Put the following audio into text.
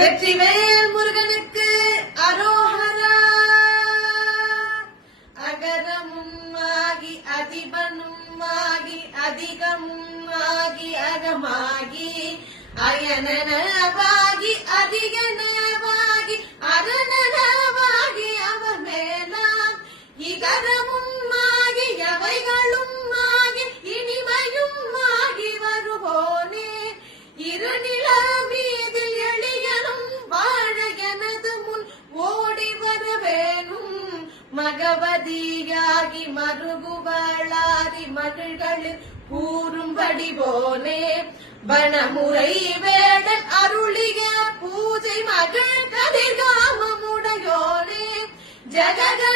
ಮುಗನು ಅರೋಹರ ಅಗರಮು ಆಗಿ ಅಧಿಪನು ಆಗಿ ಅಧಿಕಮಾಗಿ ಅರಮಾಗಿ ಅಯನವಾಗಿ ಅಧಿಕನವಾಗಿ ಅರನವಾಗಿಯರ மகவதியாகி மறுபுவளாகி மகள்கள் கூறும்படி போனே வனமுறை வேடன் அருளிய பூஜை மகள் கதிர்காமமுடையோனே ஜகத